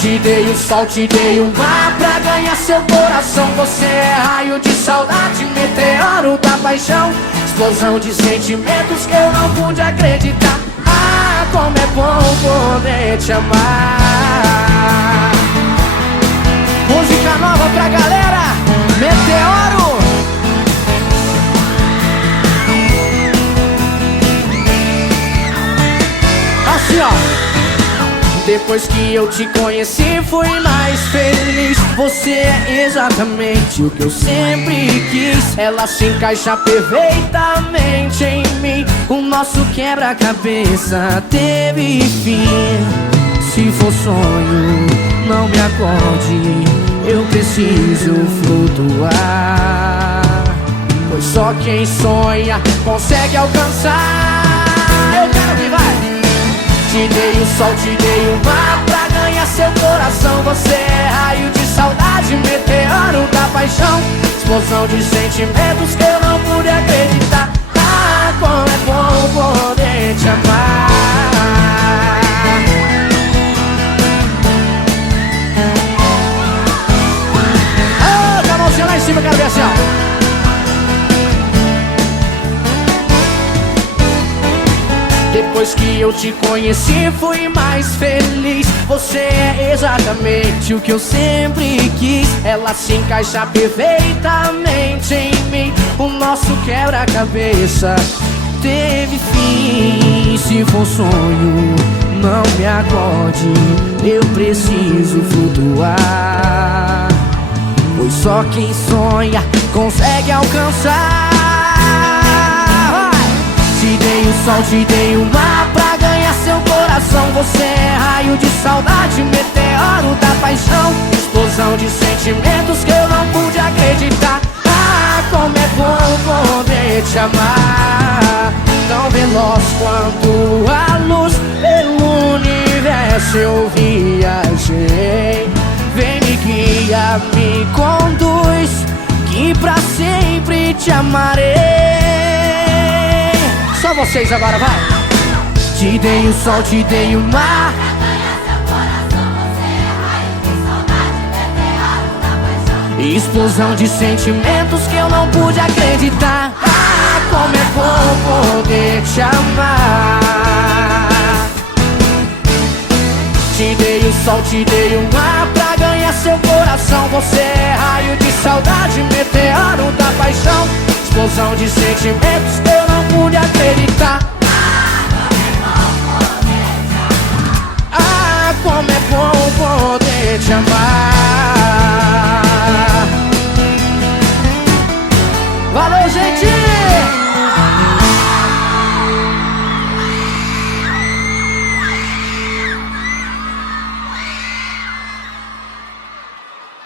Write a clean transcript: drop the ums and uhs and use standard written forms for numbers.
Te dei o sol, te dei o mar pra ganhar seu coração. Você é raio de saudade, meteoro da paixão, explosão de sentimentos que eu não pude acreditar. Ah, como é bom poder te amar. Música nova pra galera, Meteoro. Assim ó. Depois que eu te conheci fui mais feliz. Você é exatamente o que eu sempre quis. Ela se encaixa perfeitamente em mim. O nosso quebra-cabeça teve fim. Se for sonho, não me acorde, eu preciso flutuar. Pois só quem sonha consegue alcançar. Eu quero que vai. Te dei o sol, te dei o mar pra ganhar seu coração. Você é raio de saudade, meteoro da paixão, explosão de sentimentos que eu não pude acreditar. Ah, como é bom poder te amar. Ah, com a mãozinha lá em cima, quero ver assim, ó. Depois que eu te conheci fui mais feliz. Você é exatamente o que eu sempre quis. Ela se encaixa perfeitamente em mim. O nosso quebra-cabeça teve fim. Se for sonho, não me acorde, eu preciso flutuar. Pois só quem sonha consegue alcançar. Te dei o sol, te dei o mar pra ganhar seu coração. Você é raio de saudade, meteoro da paixão, explosão de sentimentos que eu não pude acreditar. Ah, como é bom poder te amar. Tão veloz quanto a luz pelo universo eu viajei. Vem, me guia, me conduz, que pra sempre te amarei. Só vocês agora, vai! Te dei o sol, te dei o mar pra ganhar seu coração. Você é raio de saudade, meteoro da paixão, explosão de sentimentos que eu não pude acreditar. Ah, como é bom poder te amar. Te dei o sol, te dei o mar pra ganhar seu coração. Você é raio de saudade, meteoro da paixão, explosão de sentimentos que eu não pude acreditar. Ah, como é bom poder te amar.